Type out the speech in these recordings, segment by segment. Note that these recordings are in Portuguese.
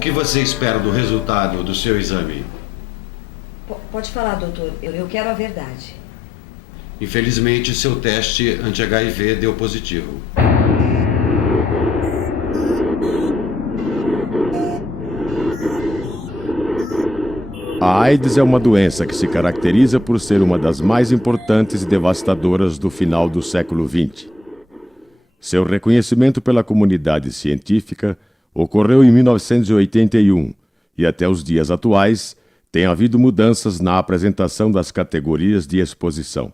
que você espera do resultado do seu exame? Pode falar, doutor. Eu quero a verdade. Infelizmente, seu teste anti-HIV deu positivo. A AIDS é uma doença que se caracteriza por ser uma das mais importantes e devastadoras do final do século XX. Seu reconhecimento pela comunidade científica ocorreu em 1981 e até os dias atuais tem havido mudanças na apresentação das categorias de exposição.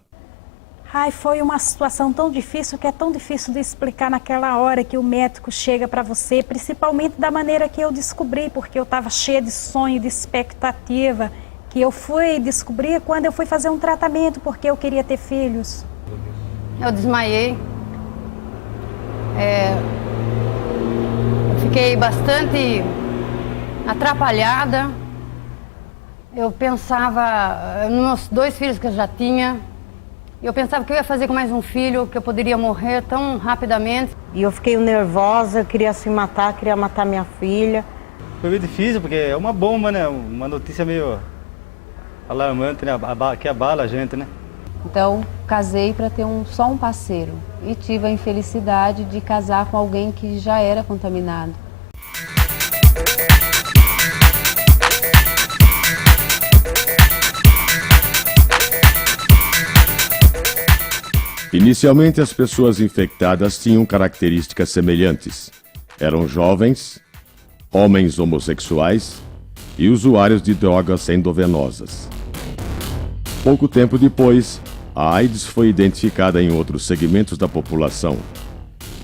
Foi uma situação tão difícil que é tão difícil de explicar naquela hora que o médico chega para você, principalmente da maneira que eu descobri, porque eu estava cheia de sonho, de expectativa, que eu fui descobrir quando eu fui fazer um tratamento, porque eu queria ter filhos. Eu desmaiei. Eu fiquei bastante atrapalhada. Eu pensava nos meus 2 filhos que eu já tinha. Eu pensava que eu ia fazer com mais um filho, que eu poderia morrer tão rapidamente. E eu fiquei nervosa, queria se matar, queria matar minha filha. Foi meio difícil, porque é uma bomba, né? Uma notícia meio alarmante, né? Que abala a gente, né? Então, casei para ter só um parceiro. E tive a infelicidade de casar com alguém que já era contaminado. Inicialmente, as pessoas infectadas tinham características semelhantes. Eram jovens, homens homossexuais e usuários de drogas endovenosas. Pouco tempo depois, a AIDS foi identificada em outros segmentos da população: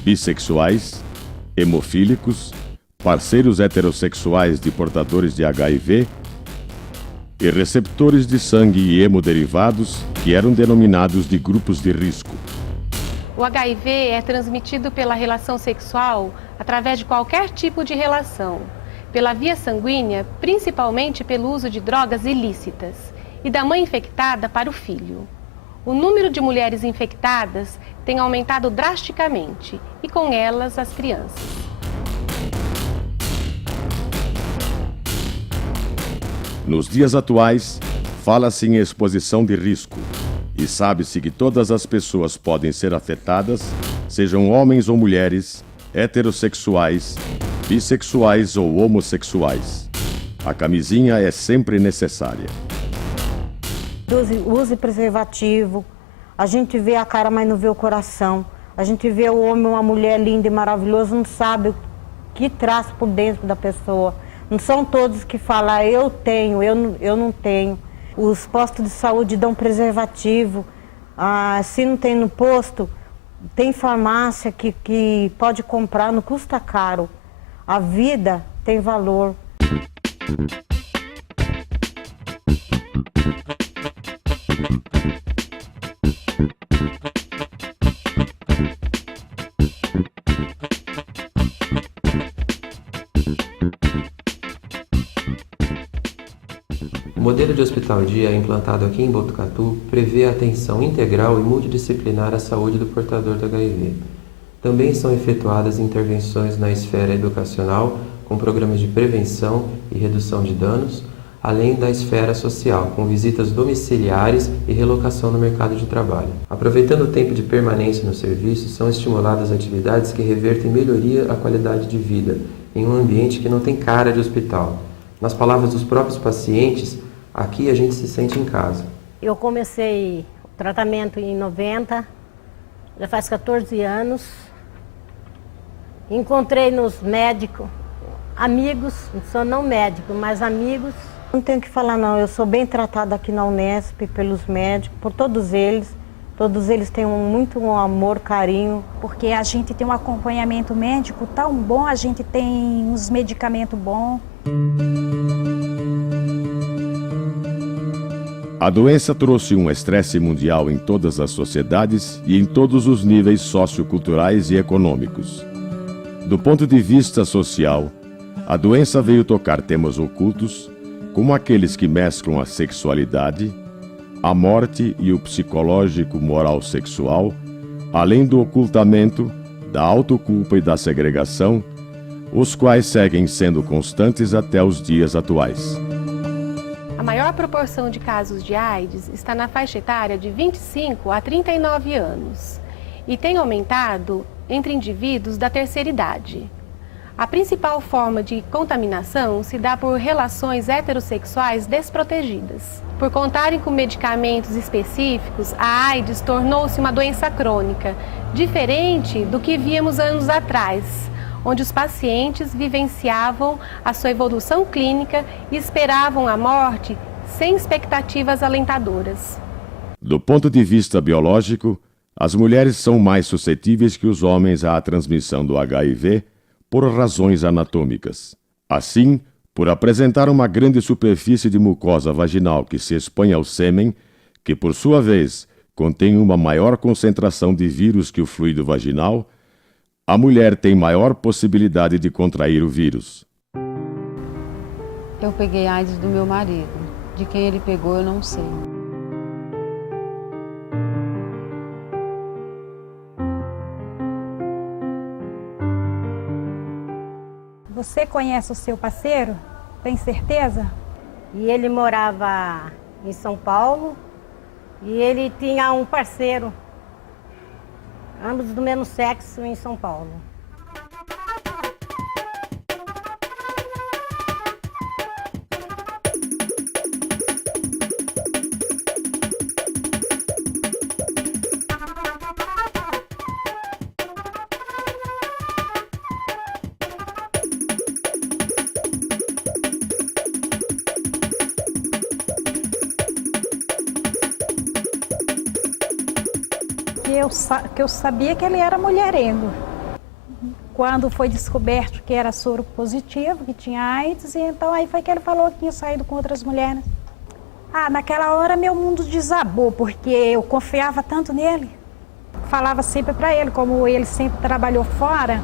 bissexuais, hemofílicos, parceiros heterossexuais de portadores de HIV e receptores de sangue e hemoderivados, que eram denominados de grupos de risco. O HIV é transmitido pela relação sexual através de qualquer tipo de relação, pela via sanguínea, principalmente pelo uso de drogas ilícitas, e da mãe infectada para o filho. O número de mulheres infectadas tem aumentado drasticamente, e com elas as crianças. Nos dias atuais, fala-se em exposição de risco e sabe-se que todas as pessoas podem ser afetadas, sejam homens ou mulheres, heterossexuais, bissexuais ou homossexuais. A camisinha é sempre necessária. Use preservativo. A gente vê a cara, mas não vê o coração. A gente vê o homem, uma mulher linda e maravilhosa, não sabe o que traz por dentro da pessoa. Não são todos que falam, eu tenho, eu não tenho. Os postos de saúde dão preservativo. Se não tem no posto, tem farmácia que pode comprar, não custa caro. A vida tem valor. O modelo de hospital-dia implantado aqui em Botucatu prevê a atenção integral e multidisciplinar à saúde do portador do HIV. Também são efetuadas intervenções na esfera educacional, com programas de prevenção e redução de danos, além da esfera social, com visitas domiciliares e relocação no mercado de trabalho. Aproveitando o tempo de permanência no serviço, são estimuladas atividades que revertem melhoria à qualidade de vida, em um ambiente que não tem cara de hospital. Nas palavras dos próprios pacientes, aqui a gente se sente em casa. Eu comecei o tratamento em 90, já faz 14 anos. Encontrei nos médicos, amigos, não sou não médico, mas amigos. Não tenho o que falar não, eu sou bem tratada aqui na Unesp, pelos médicos, por todos eles. Todos eles têm muito amor, carinho. Porque a gente tem um acompanhamento médico tão bom, a gente tem uns medicamentos bons. A doença trouxe um estresse mundial em todas as sociedades e em todos os níveis socioculturais e econômicos. Do ponto de vista social, a doença veio tocar temas ocultos, como aqueles que mesclam a sexualidade, a morte e o psicológico moral sexual, além do ocultamento, da autoculpa e da segregação, os quais seguem sendo constantes até os dias atuais. A maior proporção de casos de AIDS está na faixa etária de 25 a 39 anos e tem aumentado entre indivíduos da terceira idade. A principal forma de contaminação se dá por relações heterossexuais desprotegidas. Por contarem com medicamentos específicos, a AIDS tornou-se uma doença crônica, diferente do que víamos anos atrás, onde os pacientes vivenciavam a sua evolução clínica e esperavam a morte sem expectativas alentadoras. Do ponto de vista biológico, as mulheres são mais suscetíveis que os homens à transmissão do HIV por razões anatômicas. Assim, por apresentar uma grande superfície de mucosa vaginal que se expõe ao sêmen, que por sua vez contém uma maior concentração de vírus que o fluido vaginal, a mulher tem maior possibilidade de contrair o vírus. Eu peguei AIDS do meu marido. De quem ele pegou, eu não sei. Você conhece o seu parceiro? Tem certeza? E ele morava em São Paulo e ele tinha um parceiro, ambos do mesmo sexo, em São Paulo. Que eu sabia que ele era mulherengo. Quando foi descoberto que era soro positivo, que tinha AIDS, e então aí foi que ele falou que tinha saído com outras mulheres. Naquela hora meu mundo desabou, porque eu confiava tanto nele. Falava sempre para ele, como ele sempre trabalhou fora,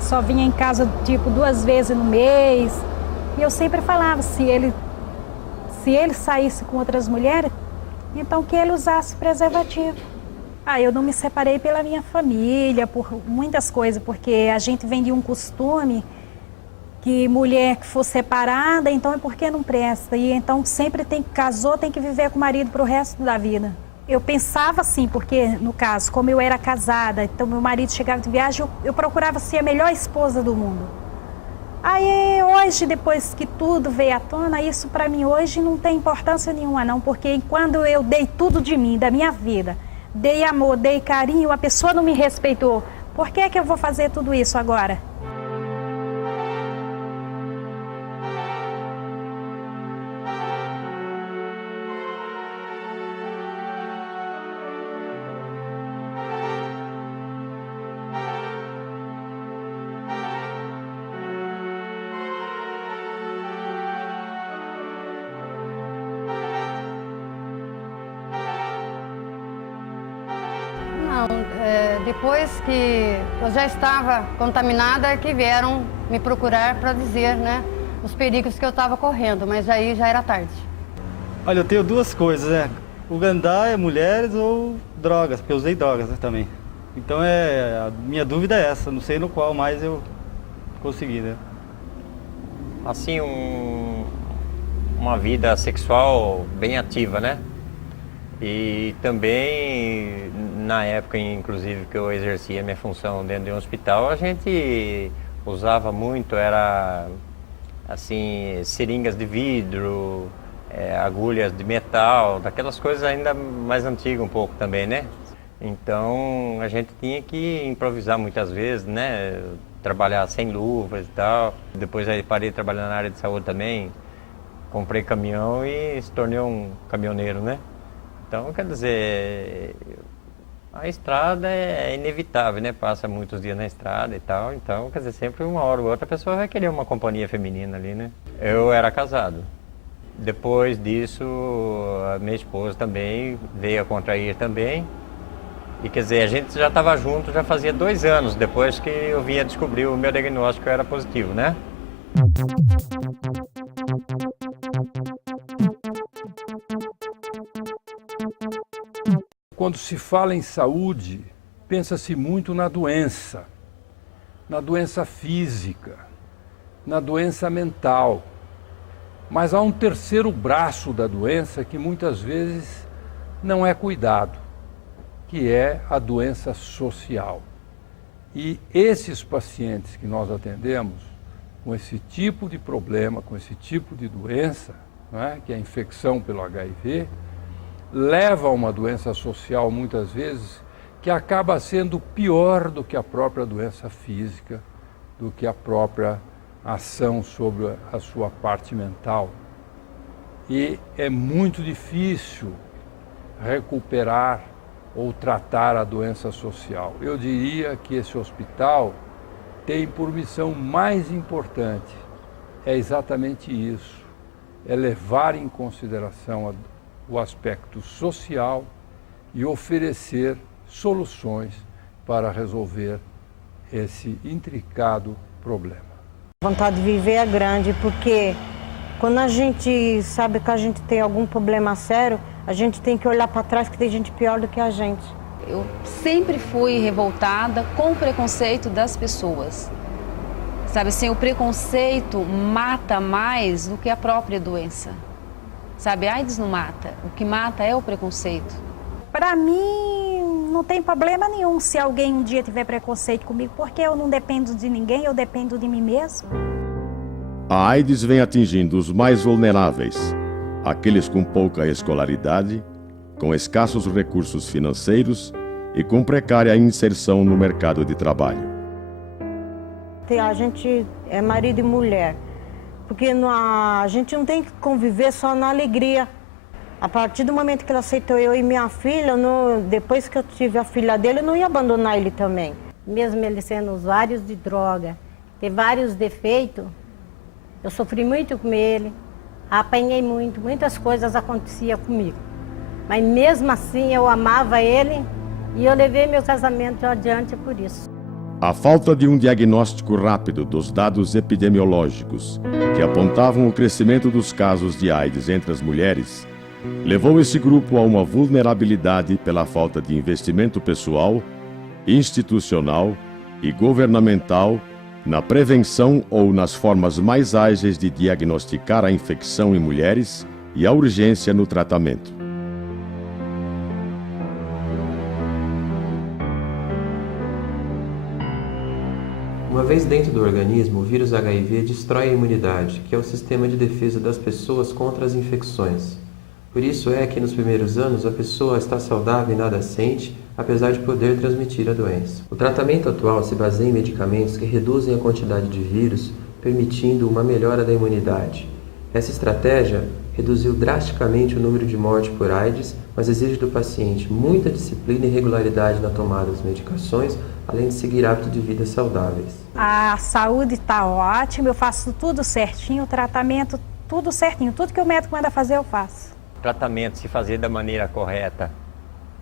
só vinha em casa tipo 2 vezes no mês. E eu sempre falava, se ele saísse com outras mulheres, então que ele usasse preservativo. Eu não me separei pela minha família, por muitas coisas, porque a gente vem de um costume que mulher que for separada, então é porque não presta. E então sempre casou, tem que viver com o marido para o resto da vida. Eu pensava assim, porque no caso, como eu era casada, então meu marido chegava de viagem, eu procurava ser a melhor esposa do mundo. Aí hoje, depois que tudo veio à tona, isso para mim hoje não tem importância nenhuma não, porque quando eu dei tudo de mim, da minha vida, dei amor, dei carinho, a pessoa não me respeitou. Por que eu vou fazer tudo isso agora? Depois que eu já estava contaminada, que vieram me procurar para dizer, né, os perigos que eu estava correndo, mas aí já era tarde. Olha, eu tenho 2 coisas, né? O Gandá é mulheres ou drogas, porque eu usei drogas, né, também. Então a minha dúvida é essa, não sei no qual mais eu consegui, né? Assim, uma vida sexual bem ativa, né? E também, na época, inclusive, que eu exercia minha função dentro de um hospital, a gente usava muito, era, assim, seringas de vidro, agulhas de metal, daquelas coisas ainda mais antigas um pouco também, né? Então, a gente tinha que improvisar muitas vezes, né? Trabalhar sem luvas e tal. Depois aí parei trabalhando na área de saúde também, comprei caminhão e se tornei um caminhoneiro, né? Então, quer dizer, a estrada é inevitável, né? Passa muitos dias na estrada e tal, então, quer dizer, sempre uma hora ou outra a pessoa vai querer uma companhia feminina ali, né? Eu era casado. Depois disso, a minha esposa também veio a contrair também. E quer dizer, a gente já estava junto, já fazia 2 anos depois que eu vinha descobrir o meu diagnóstico era positivo, né? Quando se fala em saúde, pensa-se muito na doença física, na doença mental. Mas há um terceiro braço da doença que muitas vezes não é cuidado, que é a doença social. E esses pacientes que nós atendemos, com esse tipo de problema, com esse tipo de doença, né, que é a infecção pelo HIV, leva a uma doença social, muitas vezes, que acaba sendo pior do que a própria doença física, do que a própria ação sobre a sua parte mental. E é muito difícil recuperar ou tratar a doença social. Eu diria que esse hospital tem por missão mais importante, é exatamente isso, é levar em consideração o aspecto social e oferecer soluções para resolver esse intricado problema. A vontade de viver é grande, porque quando a gente sabe que a gente tem algum problema sério, a gente tem que olhar para trás que tem gente pior do que a gente. Eu sempre fui revoltada com o preconceito das pessoas. Sabe assim, o preconceito mata mais do que a própria doença. Sabe, a AIDS não mata, o que mata é o preconceito. Para mim, não tem problema nenhum se alguém um dia tiver preconceito comigo, porque eu não dependo de ninguém, eu dependo de mim mesmo. A AIDS vem atingindo os mais vulneráveis, aqueles com pouca escolaridade, com escassos recursos financeiros e com precária inserção no mercado de trabalho. A gente é marido e mulher, porque a gente não tem que conviver só na alegria. A partir do momento que ele aceitou eu e minha filha, depois que eu tive a filha dele, eu não ia abandonar ele também. Mesmo ele sendo usuário de droga, ter vários defeitos, eu sofri muito com ele, apanhei muito, muitas coisas aconteciam comigo. Mas mesmo assim eu amava ele e eu levei meu casamento adiante por isso. A falta de um diagnóstico rápido dos dados epidemiológicos que apontavam o crescimento dos casos de AIDS entre as mulheres levou esse grupo a uma vulnerabilidade pela falta de investimento pessoal, institucional e governamental na prevenção ou nas formas mais ágeis de diagnosticar a infecção em mulheres e a urgência no tratamento. Uma vez dentro do organismo, o vírus HIV destrói a imunidade, que é o sistema de defesa das pessoas contra as infecções. Por isso é que nos primeiros anos a pessoa está saudável e nada sente, apesar de poder transmitir a doença. O tratamento atual se baseia em medicamentos que reduzem a quantidade de vírus, permitindo uma melhora da imunidade. Essa estratégia reduziu drasticamente o número de mortes por AIDS, mas exige do paciente muita disciplina e regularidade na tomada das medicações, além de seguir hábitos de vida saudáveis. A saúde está ótima, eu faço tudo certinho, o tratamento tudo certinho, tudo que o médico manda fazer eu faço. O tratamento, se fazer da maneira correta,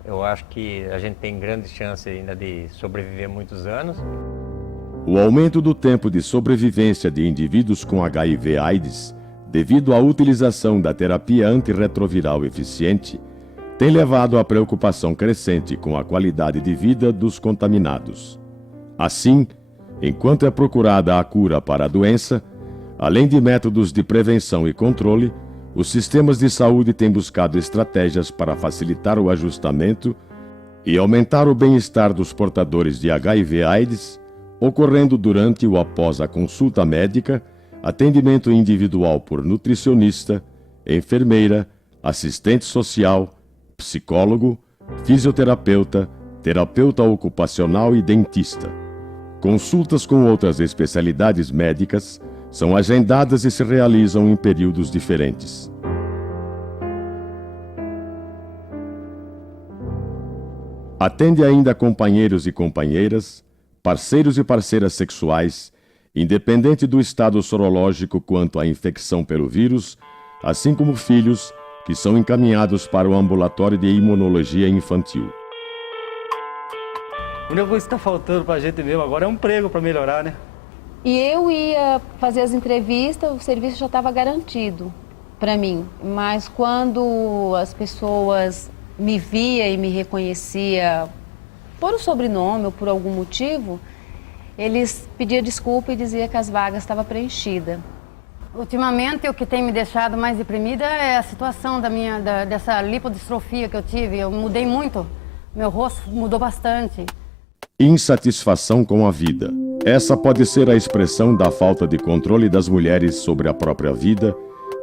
eu acho que a gente tem grandes chances ainda de sobreviver muitos anos. O aumento do tempo de sobrevivência de indivíduos com HIV/AIDS, devido à utilização da terapia antirretroviral eficiente, tem levado à preocupação crescente com a qualidade de vida dos contaminados. Assim, enquanto é procurada a cura para a doença, além de métodos de prevenção e controle, os sistemas de saúde têm buscado estratégias para facilitar o ajustamento e aumentar o bem-estar dos portadores de HIV/AIDS, ocorrendo durante ou após a consulta médica, atendimento individual por nutricionista, enfermeira, assistente social, psicólogo, fisioterapeuta, terapeuta ocupacional e dentista. Consultas com outras especialidades médicas são agendadas e se realizam em períodos diferentes. Atende ainda companheiros e companheiras, parceiros e parceiras sexuais, independente do estado sorológico quanto à infecção pelo vírus, assim como filhos que são encaminhados para o ambulatório de imunologia infantil. A única coisa que está faltando para a gente mesmo agora é um emprego para melhorar, né? E eu ia fazer as entrevistas, o serviço já estava garantido para mim. Mas quando as pessoas me via e me reconhecia por um sobrenome ou por algum motivo, eles pediam desculpa e diziam que as vagas estavam preenchidas. Ultimamente, o que tem me deixado mais deprimida é a situação dessa lipodistrofia que eu tive. Eu mudei muito, meu rosto mudou bastante. Insatisfação com a vida. Essa pode ser a expressão da falta de controle das mulheres sobre a própria vida,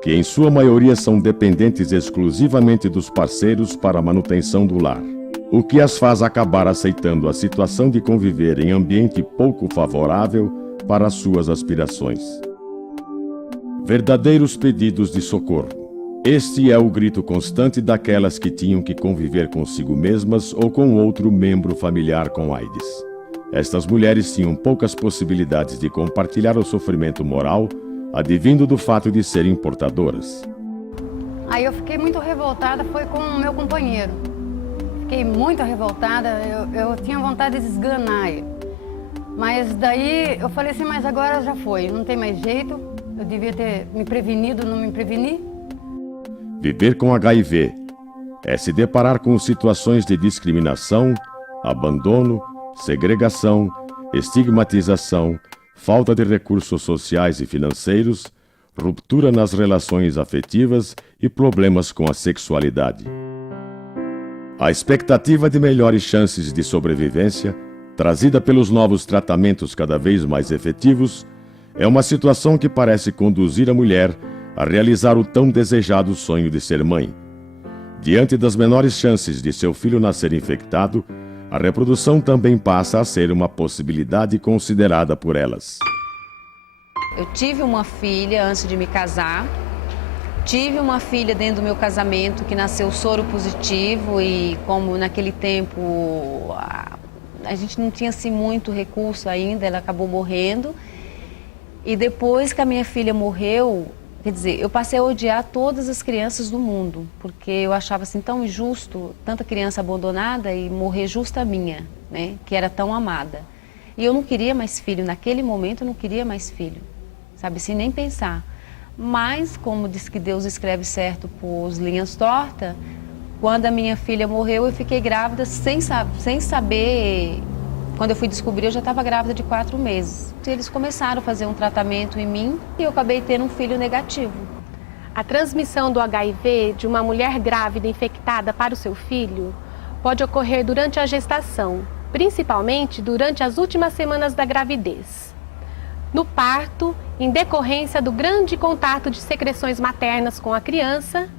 que em sua maioria são dependentes exclusivamente dos parceiros para a manutenção do lar, o que as faz acabar aceitando a situação de conviver em ambiente pouco favorável para suas aspirações. Verdadeiros pedidos de socorro. Este é o grito constante daquelas que tinham que conviver consigo mesmas ou com outro membro familiar com AIDS. Estas mulheres tinham poucas possibilidades de compartilhar o sofrimento moral, advindo do fato de serem portadoras. Aí eu fiquei muito revoltada, foi com o meu companheiro. Fiquei muito revoltada, eu tinha vontade de esganar ele. Mas daí eu falei assim, mas agora já foi, não tem mais jeito, eu devia ter me prevenido, não me preveni. Viver com HIV é se deparar com situações de discriminação, abandono, segregação, estigmatização, falta de recursos sociais e financeiros, ruptura nas relações afetivas e problemas com a sexualidade. A expectativa de melhores chances de sobrevivência, trazida pelos novos tratamentos cada vez mais efetivos, é uma situação que parece conduzir a mulher a realizar o tão desejado sonho de ser mãe. Diante das menores chances de seu filho nascer infectado, a reprodução também passa a ser uma possibilidade considerada por elas. Eu tive uma filha antes de me casar, tive uma filha dentro do meu casamento que nasceu soro positivo e como naquele tempo a gente não tinha assim muito recurso ainda, ela acabou morrendo. E depois que a minha filha morreu, quer dizer, eu passei a odiar todas as crianças do mundo, porque eu achava assim tão injusto, tanta criança abandonada e morrer justa a minha, né, que era tão amada. E eu não queria mais filho, naquele momento eu não queria mais filho, sabe assim, nem pensar. Mas, como diz que Deus escreve certo por linhas tortas, quando a minha filha morreu eu fiquei grávida sem saber. Quando eu fui descobrir, eu já estava grávida de 4 meses. Eles começaram a fazer um tratamento em mim e eu acabei tendo um filho negativo. A transmissão do HIV de uma mulher grávida infectada para o seu filho pode ocorrer durante a gestação, principalmente durante as últimas semanas da gravidez. No parto, em decorrência do grande contato de secreções maternas com a criança.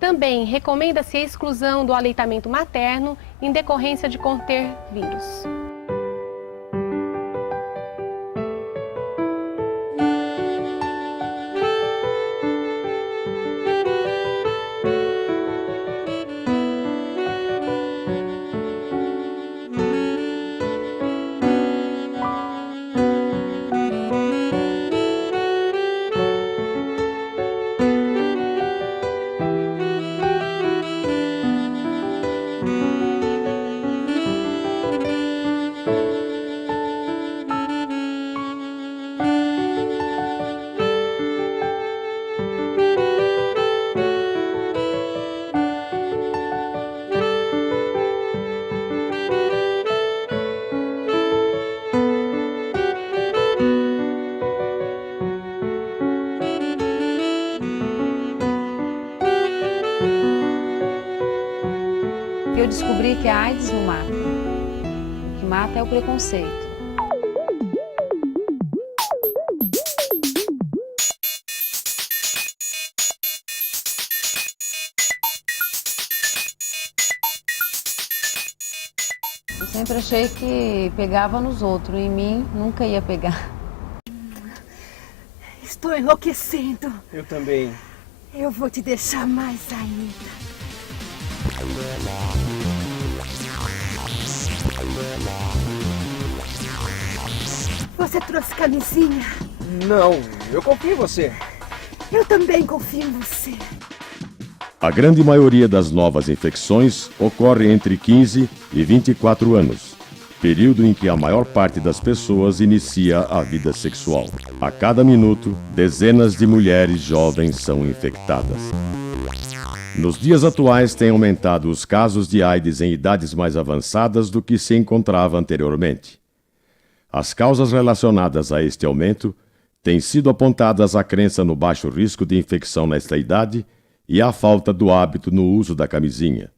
Também recomenda-se a exclusão do aleitamento materno em decorrência de conter vírus. Eu descobri que a AIDS não mata. O que mata é o preconceito. Eu sempre achei que pegava nos outros, em mim nunca ia pegar. Estou enlouquecendo. Eu também. Eu vou te deixar mais ainda. Você trouxe camisinha? Não, eu confio em você. Eu também confio em você. A grande maioria das novas infecções ocorre entre 15 e 24 anos, período em que a maior parte das pessoas inicia a vida sexual. A cada minuto, dezenas de mulheres jovens são infectadas. Nos dias atuais, têm aumentado os casos de AIDS em idades mais avançadas do que se encontrava anteriormente. As causas relacionadas a este aumento têm sido apontadas a crença no baixo risco de infecção nesta idade e a falta do hábito no uso da camisinha.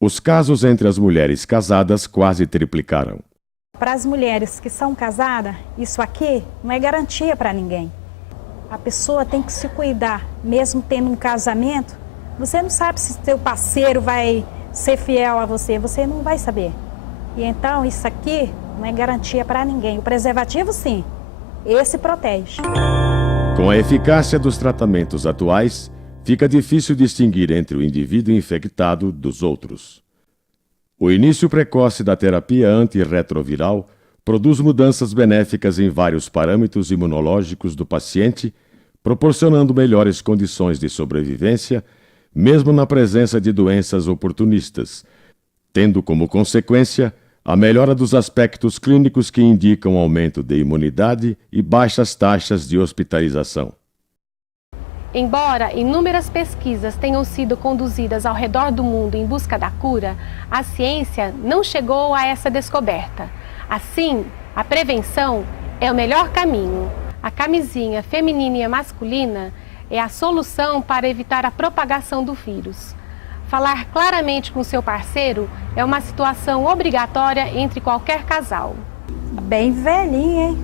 Os casos entre as mulheres casadas quase triplicaram. Para as mulheres que são casadas, isso aqui não é garantia para ninguém. A pessoa tem que se cuidar, mesmo tendo um casamento. Você não sabe se seu parceiro vai ser fiel a você, você não vai saber. E então isso aqui não é garantia para ninguém. O preservativo, sim, esse protege. Com a eficácia dos tratamentos atuais, fica difícil distinguir entre o indivíduo infectado dos outros. O início precoce da terapia antirretroviral produz mudanças benéficas em vários parâmetros imunológicos do paciente, proporcionando melhores condições de sobrevivência, mesmo na presença de doenças oportunistas, tendo como consequência a melhora dos aspectos clínicos que indicam aumento de imunidade e baixas taxas de hospitalização. Embora inúmeras pesquisas tenham sido conduzidas ao redor do mundo em busca da cura, a ciência não chegou a essa descoberta. Assim, a prevenção é o melhor caminho. A camisinha feminina e masculina é a solução para evitar a propagação do vírus. Falar claramente com seu parceiro é uma situação obrigatória entre qualquer casal. Bem velhinha, hein?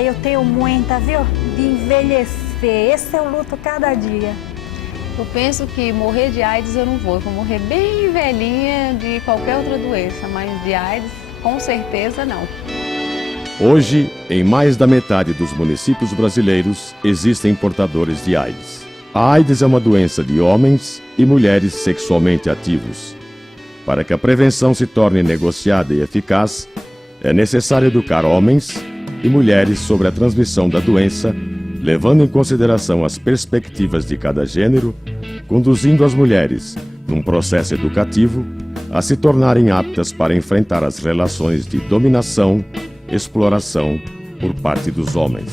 Eu tenho muita, viu? De envelhecer. Esse é o luto cada dia. Eu penso que morrer de AIDS eu não vou. Eu vou morrer bem velhinha de qualquer outra doença, mas de AIDS, com certeza, não. Hoje, em mais da metade dos municípios brasileiros, existem portadores de AIDS. A AIDS é uma doença de homens e mulheres sexualmente ativos. Para que a prevenção se torne negociada e eficaz, é necessário educar homens e mulheres sobre a transmissão da doença, levando em consideração as perspectivas de cada gênero, conduzindo as mulheres, num processo educativo, a se tornarem aptas para enfrentar as relações de dominação, exploração por parte dos homens.